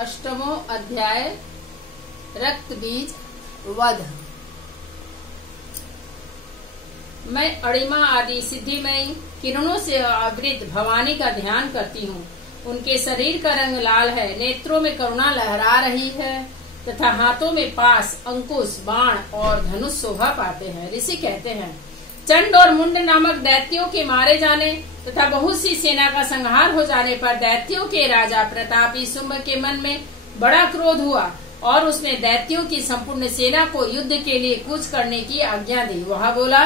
अष्टमो अध्याय रक्त बीज वध। मैं अणिमा आदि सिद्धिमयी किरणों से आवृत भवानी का ध्यान करती हूँ। उनके शरीर का रंग लाल है, नेत्रों में करुणा लहरा रही है तथा हाथों में पास, अंकुश, बाण और धनुष शोभा पाते हैं। ऋषि कहते हैं, चंड और मुंड नामक दैत्यों के मारे जाने तथा बहुत सी सेना का संहार हो जाने पर दैत्यों के राजा प्रतापी शुंभ के मन में बड़ा क्रोध हुआ और उसने दैत्यों की संपूर्ण सेना को युद्ध के लिए कूच करने की आज्ञा दी। वह बोला,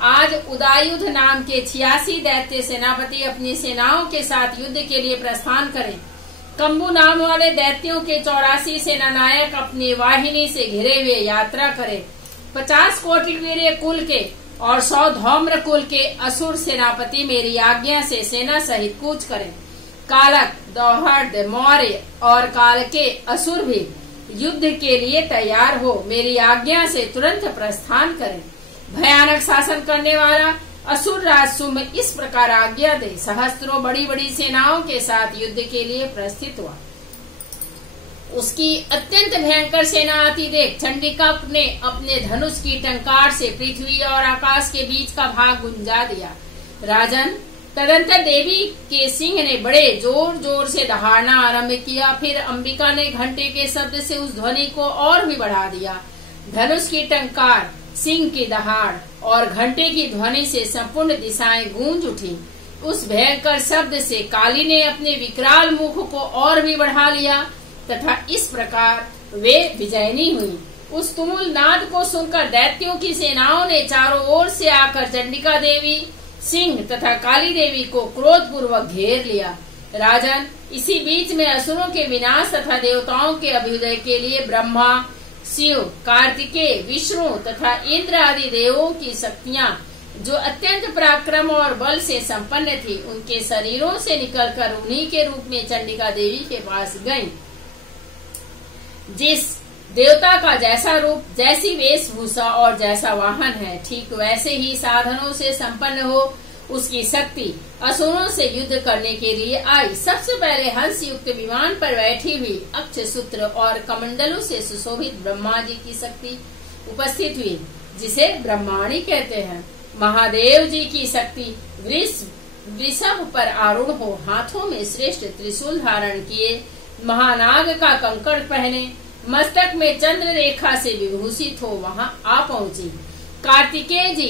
आज उदायुध नाम के 86 दैत्य सेनापति अपनी सेनाओं के साथ युद्ध के लिए प्रस्थान करें। कंबू नाम वाले दैत्यों के 84 सेनानायक अपनी वाहिनी से घिरे हुए यात्रा करें। 50 कोटि वीर्य कुल के और 100 धौम्र कुल के असुर सेनापति मेरी आज्ञा से सेना सहित कूच करें। कालक, दौहर्द, मौर्य और काल के असुर भी युद्ध के लिए तैयार हो मेरी आज्ञा से तुरंत प्रस्थान करें। भयानक शासन करने वाला असुर राज शुंभ इस प्रकार आज्ञा दे सहस्त्रों बड़ी बड़ी सेनाओं के साथ युद्ध के लिए प्रस्थित हुआ। उसकी अत्यंत भयंकर सेना आती देख चंडिका ने अपने धनुष की टंकार से पृथ्वी और आकाश के बीच का भाग गुंजा दिया। राजन, तदंतर देवी के सिंह ने बड़े जोर जोर से दहाड़ना आरंभ किया। फिर अंबिका ने घंटे के शब्द से उस ध्वनि को और भी बढ़ा दिया। धनुष की टंकार, सिंह की दहाड़ और घंटे की ध्वनि से संपूर्ण दिशाएं गूंज उठी। उस भयंकर शब्द से काली ने अपने विकराल मुख को और भी बढ़ा लिया तथा इस प्रकार वे विजयनी हुई। उस तुमुल नाद को सुनकर दैत्यों की सेनाओं ने चारों ओर से आकर चंडिका देवी, सिंह तथा काली देवी को क्रोध पूर्वक घेर लिया। राजन, इसी बीच में असुरों के विनाश तथा देवताओं के अभ्युदय के लिए ब्रह्मा, शिव, कार्तिकेय, विष्णु तथा इंद्र आदि देवों की शक्तियाँ जो अत्यंत पराक्रम और बल से संपन्न थी, उनके शरीरों से निकलकर उन्हीं के रूप में चंडिका देवी के पास गयी। जिस देवता का जैसा रूप, जैसी वेशभूषा और जैसा वाहन है, ठीक वैसे ही साधनों से संपन्न हो उसकी शक्ति असुरों से युद्ध करने के लिए आई। सबसे पहले हंस युक्त विमान पर बैठी हुई अक्षसूत्र और कमंडलों से सुशोभित ब्रह्मा जी की शक्ति उपस्थित हुई, जिसे ब्रह्माणी कहते हैं। महादेव जी की शक्ति वृषभ पर आरूढ़ हो, हाथों में श्रेष्ठ त्रिशूल धारण किए, महानाग का कंकड़ पहने, मस्तक में चंद्र रेखा से विभूषित हो वहां आ पहुंची। कार्तिकेय जी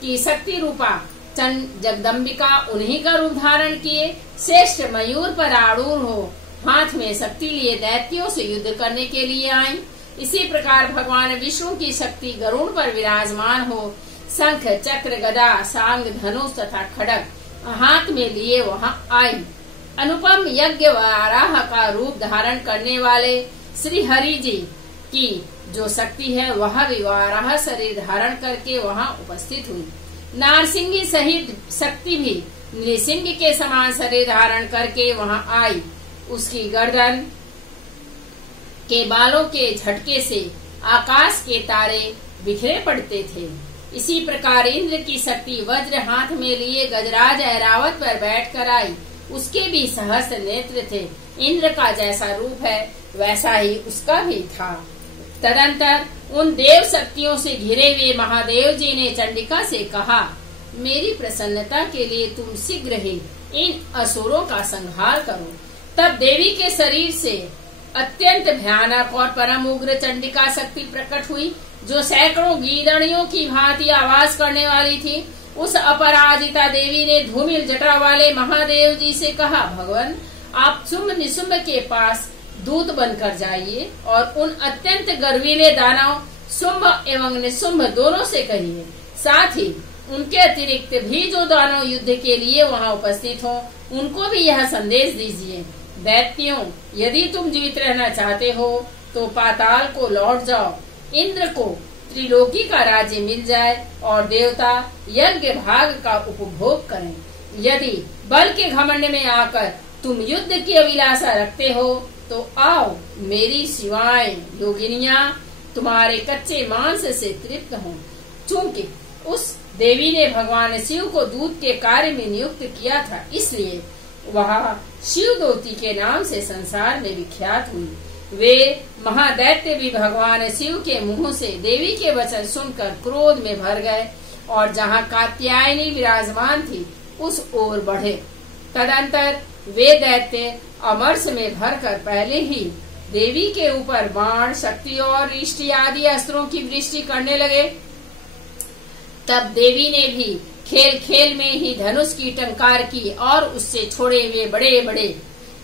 की शक्ति रूपा जगदम्बिका उन्हीं का रूप धारण किए श्रेष्ठ मयूर पर आरूढ़ हो, हाथ में शक्ति लिए दैत्यों से युद्ध करने के लिए आई। इसी प्रकार भगवान विष्णु की शक्ति गरुड़ पर विराजमान हो, शंख, चक्र, गदा, सांग, धनुष तथा खड्ग हाथ में लिए वहां आई। अनुपम यज्ञ वाराह का रूप धारण करने वाले श्री हरि जी की जो शक्ति है, वह भी वाराह शरीर धारण करके वहां उपस्थित हुई। नारसिंगी सहित शक्ति भी नृसिंह के समान शरीर धारण करके वहां आई। उसकी गर्दन के बालों के झटके से आकाश के तारे बिखरे पड़ते थे। इसी प्रकार इंद्र की शक्ति वज्र हाथ में लिए गजराज ऐरावत पर बैठकर आई। उसके भी सहस्त्र नेत्र थे। इंद्र का जैसा रूप है वैसा ही उसका भी था। तदंतर उन देव शक्तियों से घिरे हुए महादेव जी ने चंडिका से कहा, मेरी प्रसन्नता के लिए तुम शीघ्र ही इन असुरों का संहार करो। तब देवी के शरीर से अत्यंत भयानक और परम उग्र चंडिका शक्ति प्रकट हुई, जो सैकड़ों गीदड़ियों की भांति आवाज करने वाली थी। उस अपराजिता देवी ने धूमिल जटा वाले महादेव जी से कहा, भगवान, आप शुंभ निशुंभ के पास दूत बनकर जाइए और उन अत्यंत गर्वीले दानव शुंभ एवं निशुंभ दोनों से कहिए। साथ ही उनके अतिरिक्त भी जो दानव युद्ध के लिए वहां उपस्थित हों, उनको भी यह संदेश दीजिए, दैत्यों, यदि तुम जीवित रहना चाहते हो तो पाताल को लौट जाओ। इंद्र को त्रिलोकी का राज्य मिल जाए और देवता यज्ञ भाग का उपभोग करें। यदि बल के घमंड में आकर तुम युद्ध की अभिलाषा रखते हो तो आओ, मेरी शिवाएं योगिनियां तुम्हारे कच्चे मांस से तृप्त हों। चूंकि उस देवी ने भगवान शिव को दूत के कार्य में नियुक्त किया था, इसलिए वह शिवदूती के नाम से संसार में विख्यात हुई। वे महादैत्य भी भगवान शिव के मुंह से देवी के वचन सुनकर क्रोध में भर गए और जहाँ कात्यायनी विराजमान थी उस ओर बढ़े। तदंतर वे दैत्य अमरस में भरकर पहले ही देवी के ऊपर बाण, शक्ति और इष्टि आदि अस्त्रों की वृष्टि करने लगे। तब देवी ने भी खेल खेल में ही धनुष की टंकार की और उससे छोड़े हुए बड़े बड़े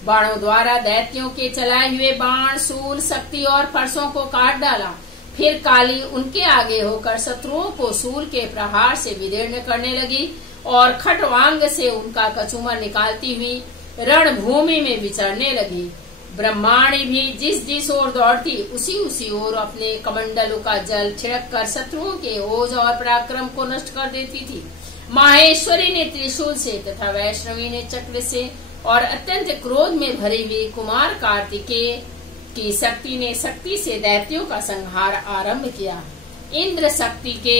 बाणों द्वारा दैत्यों के चलाए हुए बाण, शूल, शक्ति और फरसों को काट डाला। फिर काली उनके आगे होकर शत्रुओं को शूल के प्रहार से विदीर्ण करने लगी और खटवांग से उनका कचूमर निकालती हुई रणभूमि में विचरने लगी। ब्रह्माणी भी जिस जिस ओर दौड़ती उसी उसी ओर अपने कमंडलों का जल छिड़क कर शत्रुओं के ओज और पराक्रम को नष्ट कर देती थी। माहेश्वरी ने त्रिशूल से तथा वैष्णवी ने चक्र से और अत्यंत क्रोध में भरी हुई कुमार कार्तिकेय की शक्ति ने शक्ति से दैत्यों का संहार आरंभ किया। इंद्र शक्ति के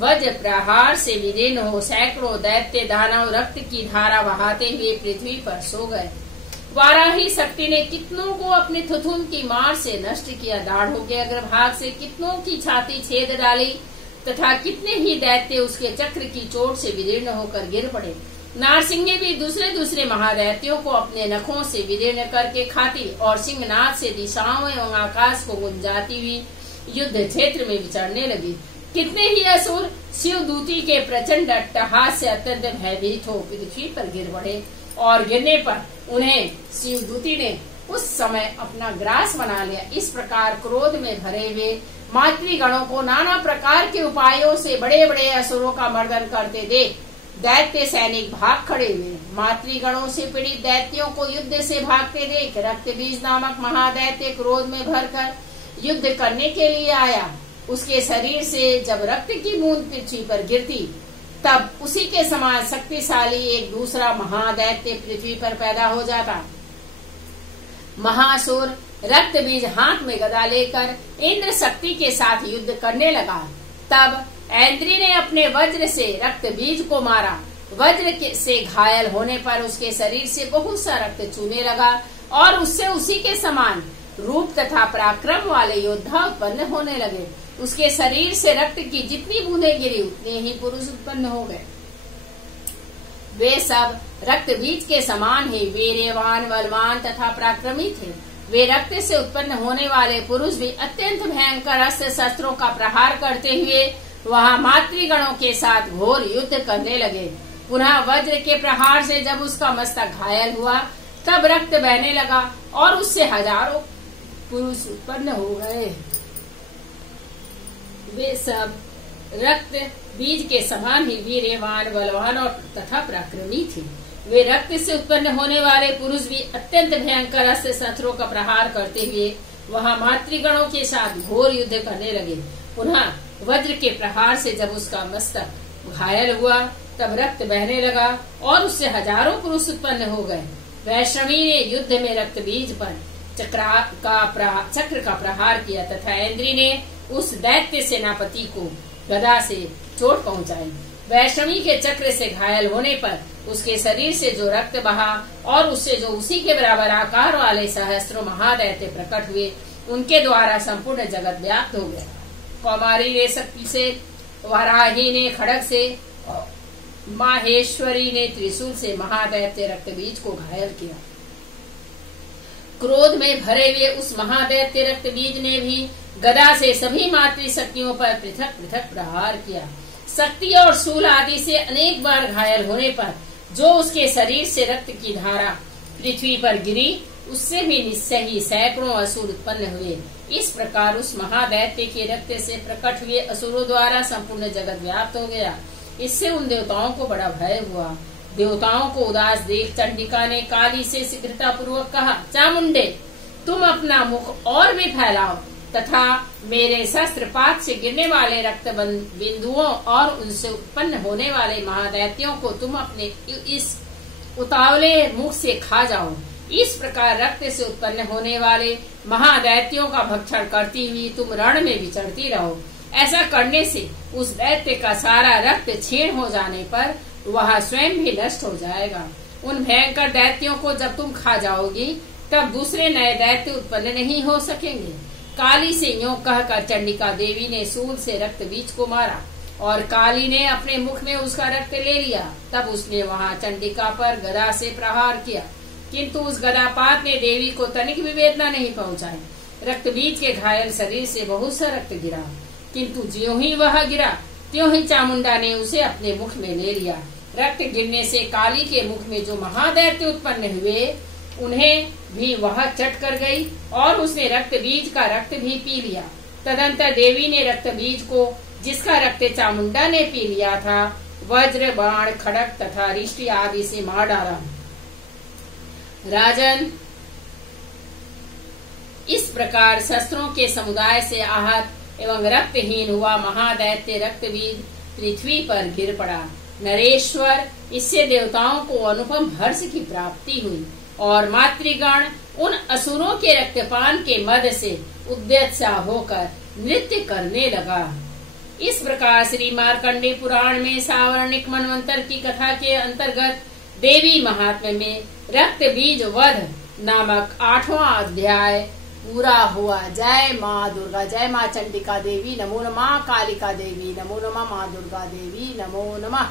वज्र प्रहार से विदीर्ण हो सैकड़ों दैत्य दानव रक्त की धारा बहाते हुए पृथ्वी पर सो गए। वाराही शक्ति ने कितनों को अपने थुथुन की मार से नष्ट किया। दाढ़ों के अग्रभाग से कितनों की छाती छेद डाली तथा कितने ही दैत्य उसके चक्र की चोट से विदीर्ण होकर गिर पड़े। नारसिंह भी दूसरे दूसरे महादैत्यों को अपने नखों से विदीर्ण करके खाती और सिंहनाद से दिशाओं एवं आकाश को गुंजाती हुई युद्ध क्षेत्र में विचरने लगी। कितने ही असुर शिवदूती के प्रचंड अट्टहास से अत्यंत भयभीत हो पृथ्वी पर गिर पड़े और गिरने पर उन्हें शिवदूती ने उस समय अपना ग्रास बना लिया। इस प्रकार क्रोध में भरे हुए मातृगणों को नाना प्रकार के उपायों से बड़े बड़े असुरों का मर्दन करते देख दैत्य सैनिक भाग खड़े हुए। मातृगणों से पीड़ित दैत्यों को युद्ध से भागते देख रक्तबीज नामक महादैत्य क्रोध में भरकर युद्ध करने के लिए आया। उसके शरीर से जब रक्त की बूंद पृथ्वी पर गिरती तब उसी के समान शक्तिशाली एक दूसरा महादैत्य पृथ्वी पर पैदा हो जाता। महासुर रक्तबीज हाथ में गदा लेकर इंद्र शक्ति के साथ युद्ध करने लगा। तब ऐन्द्री ने अपने वज्र से रक्तबीज को मारा। वज्र से घायल होने पर उसके शरीर से बहुत सा रक्त चूने लगा और उससे उसी के समान रूप तथा पराक्रम वाले योद्धा उत्पन्न होने लगे। उसके शरीर से रक्त की जितनी बूंदें गिरी उतने ही पुरुष उत्पन्न हो गए। वे सब रक्त बीज के समान ही वीर्यवान, बलवान तथा पराक्रमी थे। वे रक्त से उत्पन्न होने वाले पुरुष भी अत्यंत भयंकर अस्त्र शस्त्रों का प्रहार करते हुए वहां मातृगणों के साथ घोर युद्ध करने लगे। पुनः वज्र के प्रहार से जब उसका मस्तक घायल हुआ तब रक्त बहने लगा और उससे हजारों पुरुष उत्पन्न हो गए। वे सब रक्त बीज के समान ही वीर्यवान, बलवान और तथा पराक्रमी थे। वे रक्त से उत्पन्न होने वाले पुरुष भी अत्यंत भयंकर अस्त्र शस्त्रों का प्रहार करते हुए वहां मातृगणों के साथ घोर युद्ध करने लगे। पुनः वज्र के प्रहार से जब उसका मस्तक घायल हुआ तब रक्त बहने लगा और उससे हजारों पुरुष उत्पन्न हो गए। वैष्णवी ने युद्ध में रक्त बीज पर चक्र का प्रहार किया तथा ऐन्द्री ने उस दैत्य सेनापति को गदा से चोट पहुंचाई। वैष्णवी के चक्र से घायल होने पर उसके शरीर से जो रक्त बहा और उससे जो उसी के बराबर आकार वाले सहस्त्रों महादैत्य प्रकट हुए उनके द्वारा संपूर्ण जगत व्याप्त हो गया। कौमारी ने शक्ति से, वराही ने खड़ग से, माहेश्वरी ने त्रिशूल से महादैत्य रक्तबीज को घायल किया। क्रोध में भरे हुए उस महादैत्य रक्तबीज ने भी गदा से सभी मातृशक्तियों पर पृथक पृथक प्रहार किया। शक्ति और शूल आदि से अनेक बार घायल होने पर जो उसके शरीर से रक्त की धारा पृथ्वी पर गिरी उससे भी निश्चय ही सैकड़ों असुर उत्पन्न हुए। इस प्रकार उस महादैत्य के रक्त से प्रकट हुए असुरों द्वारा संपूर्ण जगत व्याप्त हो गया। इससे उन देवताओं को बड़ा भय हुआ। देवताओं को उदास देख चंडिका ने काली से शीघ्रता पूर्वक कहा, चामुंडे, तुम अपना मुख और भी फैलाओ तथा मेरे शस्त्रपात से गिरने वाले रक्त बिंदुओं और उनसे उत्पन्न होने वाले महादैत्यों को तुम अपने इस उतावले मुख से खा जाओ। इस प्रकार रक्त से उत्पन्न होने वाले महादैत्यों का भक्षण करती हुई तुम रण में विचरती रहो। ऐसा करने से उस दैत्य का सारा रक्त क्षीण हो जाने पर वह स्वयं भी नष्ट हो जाएगा। उन भयंकर दैत्यों को जब तुम खा जाओगी तब दूसरे नए दैत्य उत्पन्न नहीं हो सकेंगे। काली से यूं कहकर चंडिका देवी ने सूल से रक्त बीज को मारा और काली ने अपने मुख में उसका रक्त ले लिया। तब उसने वहां चंडिका पर गदा से प्रहार किया, किंतु उस गदापात ने देवी को तनिक भी वेदना नहीं पहुंचाई। रक्त बीज के घायल शरीर से बहुत सा रक्त गिरा, किंतु ज्यों ही वह गिरा त्यों ही चामुंडा ने उसे अपने मुख में ले लिया। रक्त गिरने से काली के मुख में जो महादैत्य उत्पन्न हुए उन्हें भी वह चट कर गई और उसने रक्त बीज का रक्त भी पी लिया। तदंतर देवी ने रक्त बीज को, जिसका रक्त चामुंडा ने पी लिया था, वज्र, बाण, खड़क तथा रिष्टि आदि से मार डाला। राजन, इस प्रकार शस्त्रों के समुदाय से आहत एवं रक्तहीन हुआ महादैत्य रक्त बीज पृथ्वी पर गिर पड़ा। नरेश्वर, इससे देवताओं को अनुपम हर्ष की प्राप्ति हुई और मातृगण उन असुरों के रक्तपान के मद से उद्यत सा होकर नृत्य करने लगा। इस प्रकार श्री मार्कंडे पुराण में सावर्णिक मनवंतर की कथा के अंतर्गत देवी महात्म्य में रक्त बीज वध नामक 8वां अध्याय पूरा हुआ। जय माँ दुर्गा, जय माँ चंडिका देवी, नमो नमः। कालिका देवी नमो नमः, माँ दुर्गा देवी नमो नमः।